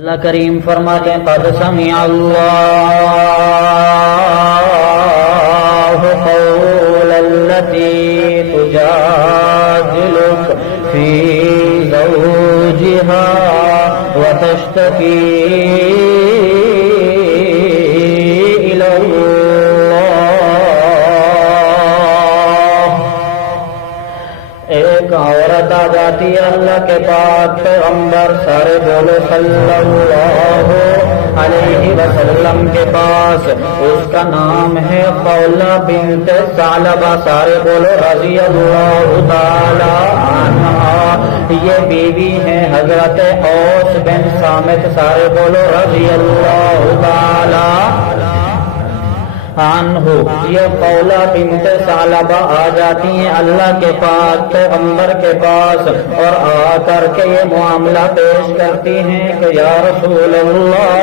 اللہ کریم فرماتے ہیں قد سمع اللہ قول التي تجادلك في زوجها وتشتكي إلى الله۔ ایک عورت آ جاتی ہے اللہ کے پاک پیغمبر سارے بولو صلی اللہ علیہ وسلم کے پاس، اس کا نام ہے خولہ بنت ثعلبہ، سارے بولو رضی اللہ تعالی عنہا۔ یہ بیوی ہے حضرت اوس بن صامت، سارے بولو رضی اللہ تعالی عنہ۔ یہ خولہ بنت ثعلبہ آ جاتی ہیں اللہ کے پاک پیغمبر کے پاس، اور آ کر کے یہ معاملہ پیش کرتی ہیں کہ یا رسول اللہ،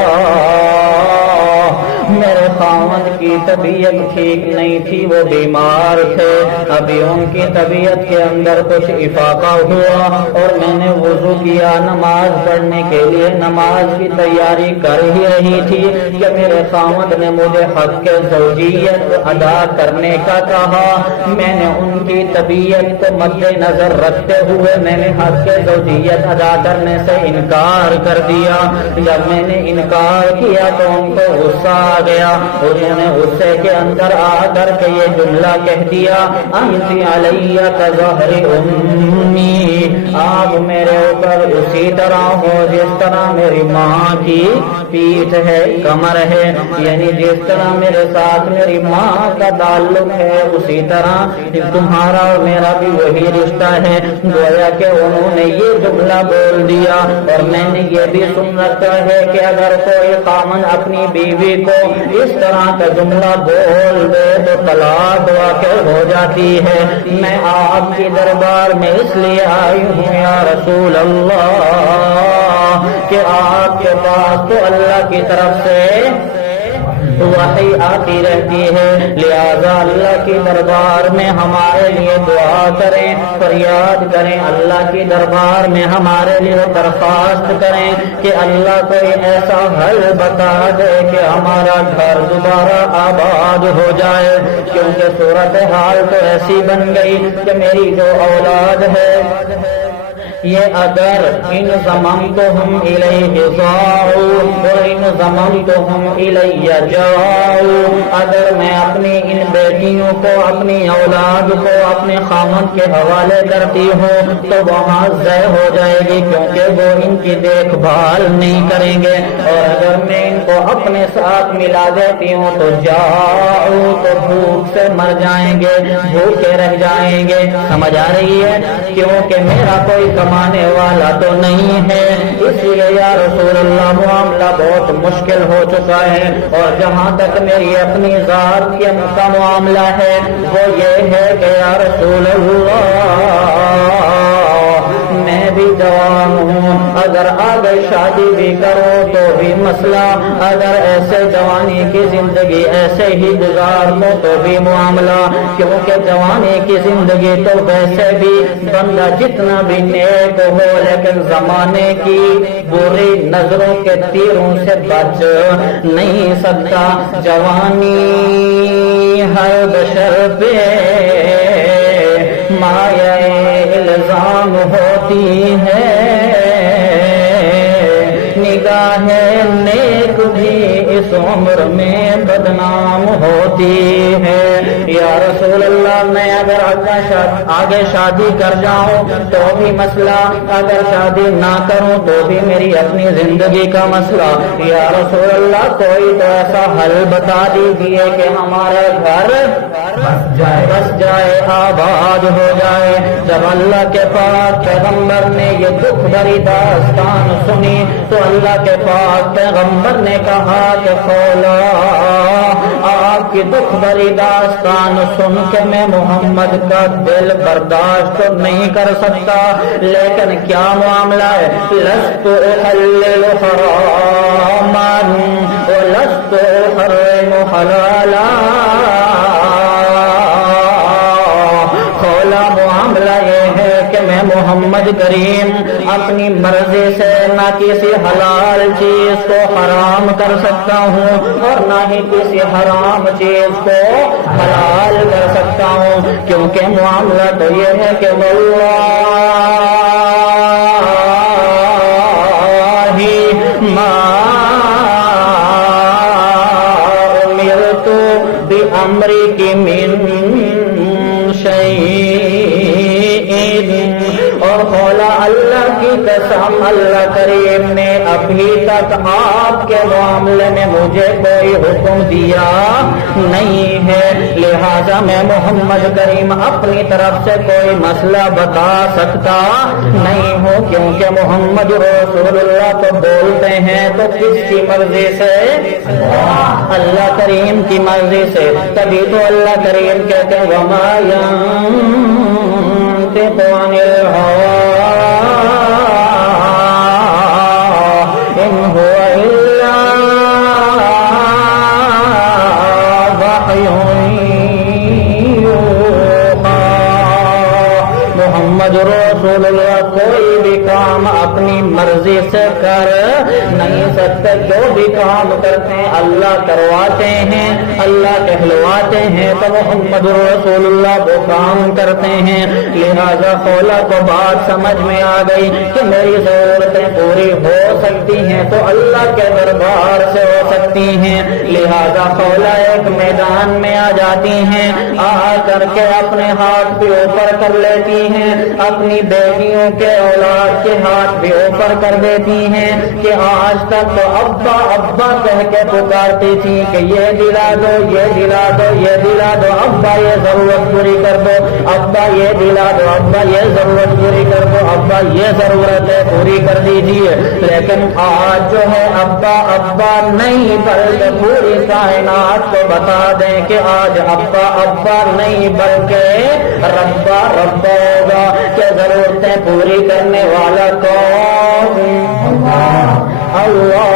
میرے خاوند کی طبیعت ٹھیک نہیں تھی، وہ بیمار تھے، ابھی ان کی طبیعت کے اندر کچھ افاقہ ہوا، اور میں نے وضو کیا نماز پڑھنے کے لیے، نماز کی تیاری کر ہی رہی تھی کہ میرے خاوند نے مجھے حق کے زوجیت ادا کرنے کا کہا۔ میں نے ان کی طبیعت کو مد نظر رکھتے ہوئے میں نے حق کے زوجیت ادا کرنے سے انکار کر دیا۔ جب میں نے انکار کیا تو ان کو غصہ آ گیا، انہوں نے غصے کے اندر آ کر کے یہ جملہ کہہ دیا انت علیہ کظہر امی، آپ میرے اوپر اسی طرح ہو جس طرح میری ماں کی پیٹھ ہے، کمر ہے، یعنی جس طرح میرے ساتھ میری ماں کا تعلق ہے اسی طرح تمہارا اور میرا بھی وہی رشتہ ہے۔ گویا کہ انہوں نے یہ جملہ بول دیا، اور میں نے یہ بھی سن رکھا ہے کہ اگر کوئی خاوند اپنی بیوی کو اس طرح کا جملہ بول دے تو طلاق واقع ہو جاتی ہے۔ میں آپ کے دربار میں اس لیے آئی ہوں یا رسول اللہ کہ آپ کے پاس تو اللہ کی طرف سے وحی آتی رہتی ہے، لہذا اللہ کی دربار میں ہمارے لیے دعا کریں، فریاد کریں، اللہ کی دربار میں ہمارے لیے درخواست کریں کہ اللہ کوئی ایسا حل بتا دے کہ ہمارا گھر دوبارہ آباد ہو جائے، کیونکہ صورتحال تو ایسی بن گئی کہ میری جو اولاد ہے یہ اگر ان ضممتہم الیہ ضاؤ وان ضممتہم الیہ جاؤ، اگر میں اپنی ان بیٹیوں کو، اپنی اولاد کو اپنے خاوند کے حوالے کرتی ہوں تو وہاں ضائع ہو جائے گی، کیونکہ وہ ان کی دیکھ بھال نہیں کریں گے، اور اگر میں ان کو اپنے ساتھ ملا دیتی ہوں تو جاؤ تو بھوک سے مر جائیں گے، بھوکے رہ جائیں گے۔ سمجھ آ رہی ہے؟ کیونکہ میرا کوئی کمانے والا تو نہیں ہے، اس لیے یا رسول اللہ معاملہ بہت مشکل ہو چکا ہے، اور جہاں تک میری اپنی ذات کا معاملہ ہے وہ یہ ہے کہ یا رسول اللہ میں بھی جوان ہوں، اگر آگے شادی بھی کرو تو بھی مسئلہ، اگر ایسے جوانی کی زندگی ایسے ہی گزار لو تو بھی معاملہ، کیونکہ جوانی کی زندگی تو ویسے بھی بندہ جتنا بھی نیک ہو لیکن زمانے کی بری نظروں کے تیروں سے بچ نہیں سکتا۔ جوانی ہر بشر پہ مایہ الزام ہوتی ہے، نگاہ نیک بھی اس عمر میں بدنام ہوتی ہے۔ یا رسول اللہ میں اگر آگے شادی کر جاؤں تو بھی مسئلہ، اگر شادی نہ کروں تو بھی میری اپنی زندگی کا مسئلہ۔ یا رسول اللہ کوئی تو ایسا حل بتا دیجیے کہ ہمارا گھر بس جائے، آباد ہو جائے۔ جب اللہ کے پاک پیغمبر نے یہ دکھ بھری داستان سنی تو اللہ کے پاک پیغمبر نے کہا کہ خولا، آپ کی دکھ بھری داستان سن کے میں محمد کا دل برداشت تو نہیں کر سکتا، لیکن کیا معاملہ ہے؟ لست احلل حراما ولست احرم حلالا۔ خولا معاملہ یہ ہے کہ میں محمد کریم اپنی مرضی سے نہ کسی حلال چیز کو حرام کر سکتا ہوں اور نہ ہی کسی حرام چیز کو حلال کر سکتا ہوں، کیونکہ معاملہ تو یہ ہے کہ امرک من شیء، اور بولا اللہ کی قسم اللہ کریم نے ابھی تک آپ کے معاملے میں مجھے کوئی حکم دیا نہیں ہے، لہذا میں محمد کریم اپنی طرف سے کوئی مسئلہ بتا سکتا نہیں ہوں، کیونکہ محمد رسول اللہ تو بولتے ہیں تو کس کی مرضی سے؟ اللہ کریم کی مرضی سے، تبھی تو اللہ کریم کہتے ہیں وما ينطق عن الهوى إن هو إلا وحي يوحى۔ محمد رسول اللہ کوئی بھی کام اپنی مرضی سے کر نہیں سکتے، جو بھی کام کرتے ہیں اللہ کرواتے ہیں، اللہ کہلواتے ہیں تو محمد رسول اللہ وہ کام کرتے ہیں۔ لہذا خولا کو بات سمجھ میں آ گئی کہ میری ضرورتیں پوری ہو سکتی ہیں تو اللہ کے دربار سے ہو سکتی ہیں، لہذا خولا ایک میدان میں آ جاتی ہیں، آ کر کے اپنے ہاتھ بھی اوپر کر لیتی ہیں، اپنی بیٹیوں کے اولاد کے ہاتھ بھی اوپر کر دیتی ہیں کہ آج تک تو ابا ابا کہہ کے پکارتی تھی کہ یہ دلا دو یہ دلا دو یہ دلا دو، ابا یہ ضرورت پوری کر دو، ابا یہ دلا دو، ابا یہ ضرورت پوری کر دو، ابا یہ ضرورت ہے پوری کر دیجیے، لیکن آج جو ہے ابا ابا نہیں بلکہ پوری کائنات کو بتا دیں کہ آج ابا ابا نہیں بلکہ ربا ربا ہوگا، کہ ضرورتیں پوری کرنے والا کون؟ اللہ۔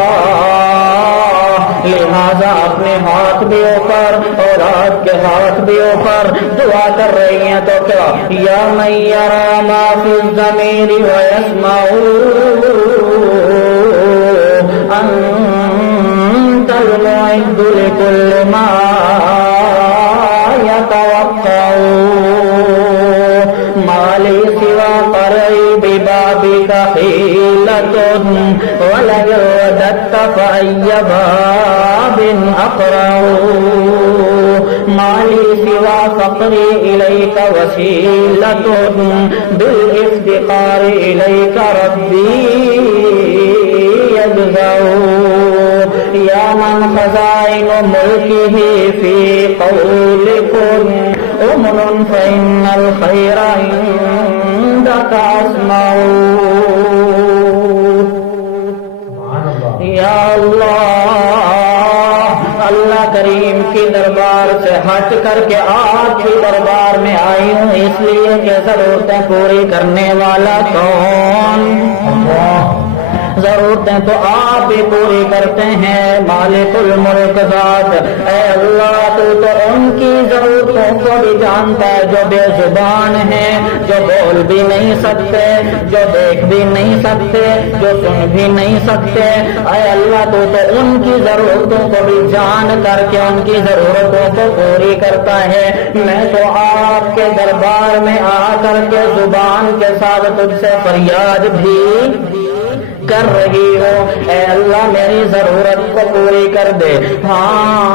لہذا اپنے ہاتھ بھی اوپر اور ہاتھ کے ہاتھ بھی اوپر دعا کر رہی ہیں تو کیا یا من یری ما فی الضمیر ویسمع انت المعد لکل ما یتوقع ما لی سوا قرعی ببابک حیلۃ ولئن رددت فأی باب أقرع ما لي سوى فقري إليك وسيلة بالافتقار إليك ربي يجزع يا من خزائن ملكه في قول كن أمن فإن الخير عندك أسمع یا اللہ۔ اللہ کریم کی دربار سے ہٹ کر کے آپ کی دربار میں آئی ہوں، اس لیے کہ ضرورتیں پوری کرنے والا کون؟ ضرورتیں تو آپ بھی پوری کرتے ہیں، مالک الملک ذات۔ اے اللہ تو ان کی ضرورتوں کو بھی جانتا ہے جو بے زبان ہیں، جو بول بھی نہیں سکتے، جو دیکھ بھی نہیں سکتے، جو سن بھی نہیں سکتے۔ اے اللہ تو ان کی ضرورتوں کو بھی جان کر کے ان کی ضرورتوں کو پوری کرتا ہے۔ میں تو آپ کے دربار میں آ کر کے زبان کے ساتھ تجھ سے فریاد بھی کر رہی ہو، اے اللہ میری ضرورت کو پوری کر دے۔ ہاں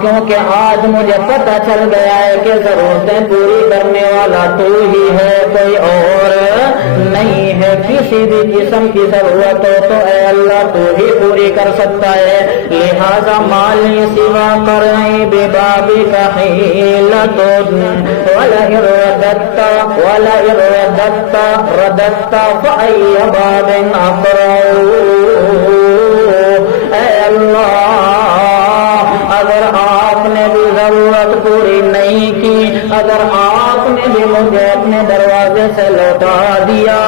کیونکہ آج مجھے پتہ چل گیا ہے کہ ضرورتیں پوری کرنے والا تو ہی ہے، کوئی اور نہیں ہے۔ کسی بھی قسم کی ضرورت ہو تو اے اللہ تو ہی پوری کر سکتا ہے، لہذا مالی سوا قرعی ببابک حیلۃ ولئن رددت فأی باب أقرع۔ اے اللہ اگر آپ نے بھی ضرورت پوری نہیں کی، اگر آپ نے بھی مجھے اپنے دروازے سے لوٹا دیا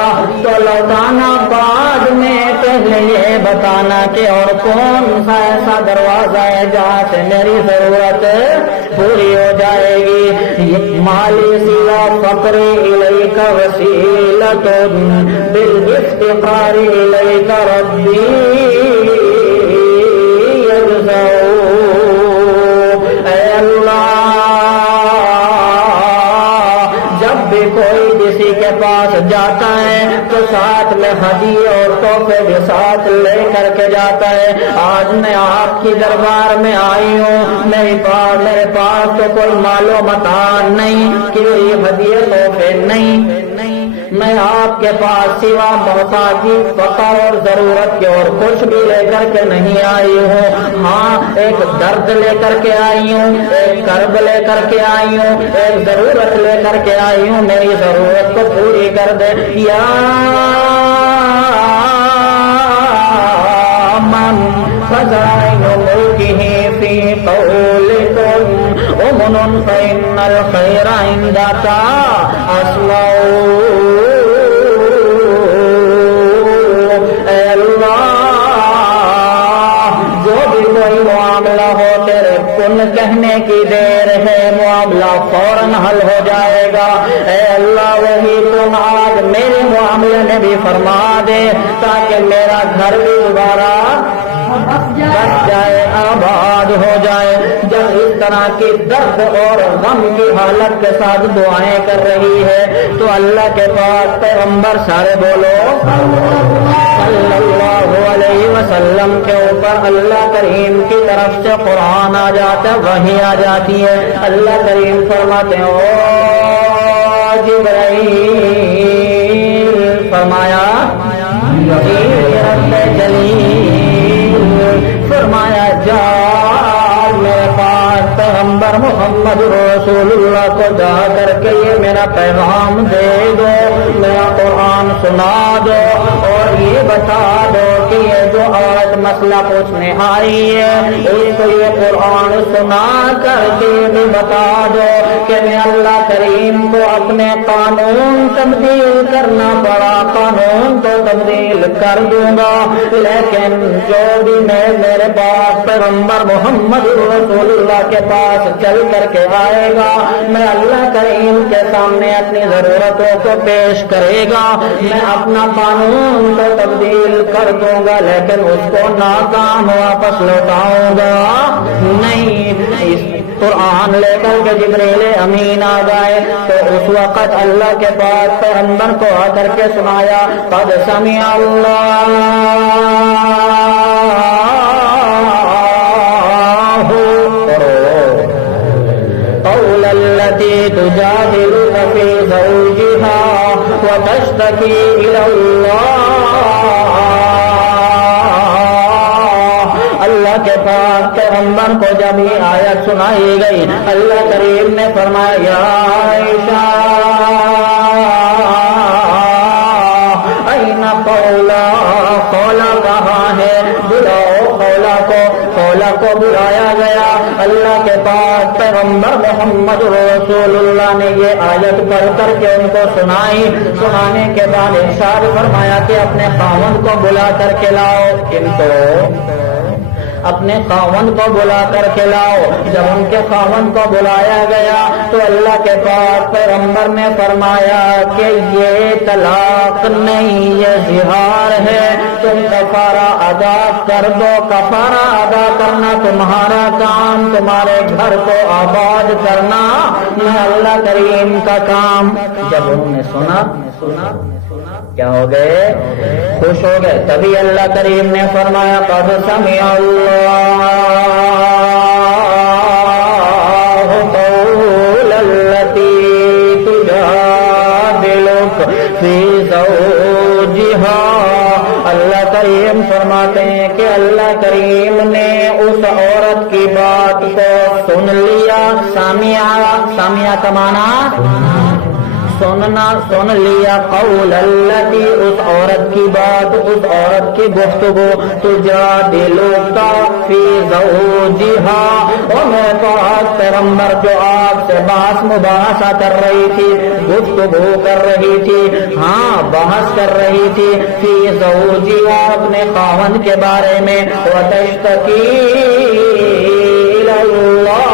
تو لوٹانا بعد میں پہلے یہ بتانا کہ اور کون سا ایسا دروازہ ہے جہاں سے میری ضرورت پوری ہو جائے گی. مالی سلا فقری الیک وسیلۃ بالافتقار الیک ربی یجزا. اے اللہ، جب بھی کوئی کسی کے پاس جاتا ہے تو ساتھ میں ہدیے اور تحفے بھی ساتھ لے کر کے جاتا ہے. آج میں آپ کی دربار میں آئی ہوں، میرے پاس تو کوئی مال و متاع نہیں کہ یہ ہدیے تحفے نہیں. میں آپ کے پاس سوا محتاجی فقر اور ضرورت کے اور کچھ بھی لے کر کے نہیں آئی ہوں. ہاں، ایک درد لے کر کے آئی ہوں، ایک کرب لے کر کے آئی ہوں، ایک ضرورت لے کر کے آئی ہوں. میری ضرورت کو پوری کر دے. یا من خزائن ملکہ فی قولکم امن فإن الخیر عندک اصلہ. اے اللہ، جو بھی کوئی معاملہ ہو تیرے کن کہنے کی دیر ہے، معاملہ فوراً حل ہو جائے گا. اے اللہ، وہی کن آج میرے معاملے میں بھی فرما دے تاکہ میرا گھر بھی دوبارہ بس جائے، آباد ہو جائے. جب اس طرح کی درد اور غم کی حالت کے ساتھ دعائیں کر رہی ہے تو اللہ کے پاس پیغمبر سارے بولو صلی اللہ علیہ وسلم کے اوپر اللہ کریم کی طرف سے قرآن آ جاتا ہے، وحی آ جاتی ہے. اللہ کریم فرماتے ہیں او جبرائیل، فرمایا رب جلیل، فرمایا جا میرے پاس پیغمبر محمد رسول اللہ کو جا کر کے یہ میرا پیغام دے دو، میرا قرآن سنا دو اور یہ بتا دو کہ یہ جو آج مسئلہ پوچھنے آئی ہے اس کو یہ قرآن سنا کر کے بھی بتا دو کہ میں اللہ کریم کو اپنے قانون تبدیل کرنا پڑا، قانون تو تبدیل کر دوں گا، لیکن جو بھی میرے پاس پیغمبر محمد رسول اللہ کے پاس چل کر کے آئے گا، میں اللہ کریم کے سامنے اپنی ضرورتوں کو پیش کرے گا، میں اپنا قانون تو تبدیل کر دوں گا لیکن اس کو ناکام واپس لوٹاؤں گا نہیں. اس قرآن لے کر کے جبریل امین آ گئے تو اس وقت اللہ کے پاس پیغمبر کو آ کر کے سنایا قد سمع اللہ قول التي تجادلك في زوجها وتشتكي إلى الله. اللہ کے پاس پیغمبر کو جب یہ آیت سنائی گئی اللہ کریم نے فرمایا یا عائشہ این قولا، قولا کہاں ہے؟ بلاؤ قولا کو بلایا گیا. اللہ کے پاس پیغمبر محمد رسول اللہ نے یہ آیت پڑھ کر کے ان کو سنائی. سنانے کے بعد ارشاد فرمایا کہ اپنے خاوند کو بلا کر کے لاؤ. ان کو اپنے خاوند کو بلا کر کے لاؤ. جب ان کے خاوند کو بلایا گیا تو اللہ کے پاس پیغمبر نے فرمایا کہ یہ طلاق نہیں، یہ زہار ہے، تم کفارہ ادا کر دو. کفارہ ادا کرنا تمہارا کام، تمہارے گھر کو آباد کرنا میں اللہ کریم کا کام. جب انہوں نے سنا کیا ہو گئے؟ خوش ہو گئے. تبھی اللہ کریم نے فرمایا قد سمع اللہ قول التي تجادلك في زوجها. اللہ کریم فرماتے ہیں کہ اللہ کریم نے اس عورت کی بات کو سن لیا. سامعہ کا معنی سن لیا قول التی، اس عورت کی بات، اس عورت کی گفتگو، تجادلک فی زوجہا، اور میں تو آج پیغمبر جو آپ سے بحث مباحثہ کر رہی تھی، گفتگو کر رہی تھی، ہاں بحث کر رہی تھی، فی زوجہا اپنے خاوند کے بارے میں، وتشتکی الی اللہ،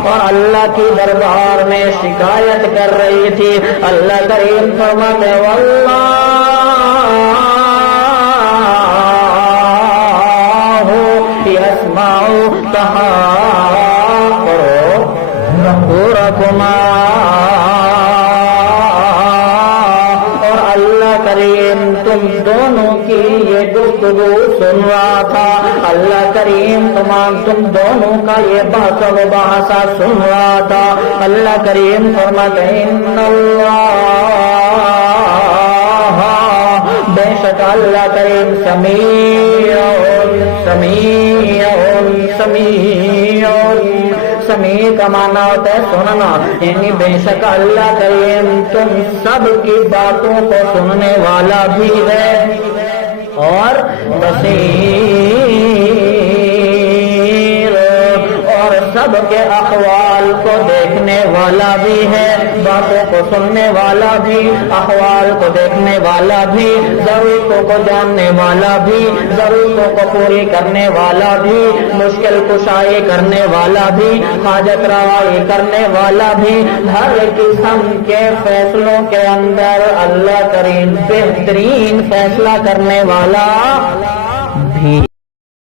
اور اللہ کی دربار میں شکایت کر رہی تھی۔ اللہ کریم فرماتے واللہ یسمع تحاورکما، اور اللہ کریم تم دونوں کی یہ گفتگو سن رہا تھا، اللہ کریم تم دونوں کا یہ بحث و مباحثہ سن رہا تھا۔ اللہ کریم فرماتے ان اللہ، بے شک اللہ کریم سمیع کا معنی ہوتا ہے سننا، یعنی بے شک اللہ کریم تم سب کی باتوں کو سننے والا بھی ہے اور بصیر، اور سب کے احوال کو دیکھنے والا بھی ہے، باتوں کو سننے والا بھی، احوال کو دیکھنے والا بھی، ضرورتوں کو جاننے والا بھی، ضرورتوں کو پوری کرنے والا بھی، مشکل کشائی کرنے والا بھی، حاجت روائی کرنے والا بھی، ہر قسم کے فیصلوں کے اندر اللہ کریم بہترین فیصلہ کرنے والا بھی